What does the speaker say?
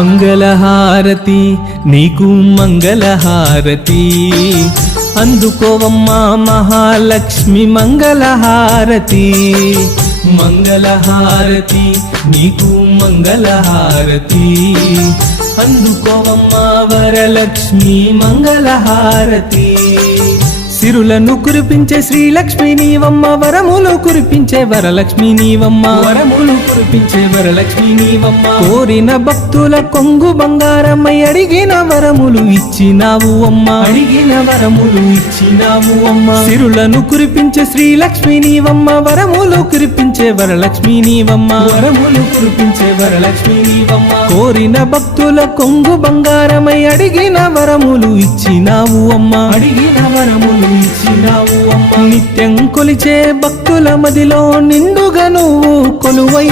మంగళహారతి నీకు మంగళహారతి అందుకోవమ్మా మహాలక్ష్మి మంగళహారతి మంగళహారతి నీకు మంగళహారతి అందుకోవమ్మా వరలక్ష్మి మంగళహారతి సిరులను కురిపించే శ్రీలక్ష్మి నీవమ్మ వరములు కురిపించే వరలక్ష్మి నీవమ్మ వరములు కురిపించే వరలక్ష్మి నీవమ్మ కోరిన భక్తుల కొంగు బంగారమై అడిగిన వరములు ఇచ్చినావు అమ్మ అడిగిన వరములు ఇచ్చినావు అమ్మ సిరులను కురిపించే శ్రీలక్ష్మి నీవమ్మ వరములు కురిపించే వరలక్ష్మి నీవమ్మ వరములు కురిపించే వరలక్ష్మి నీవమ్మ కోరిన భక్తుల కొంగు బంగారమై అడిగిన వరములు ఇచ్చినావు అమ్మ అడిగిన వరములు ఇచ్చినావు అమ్మ నిత్యం కొలిచే భక్తుల మదిలో నిండుగా నువ్వు కొలువై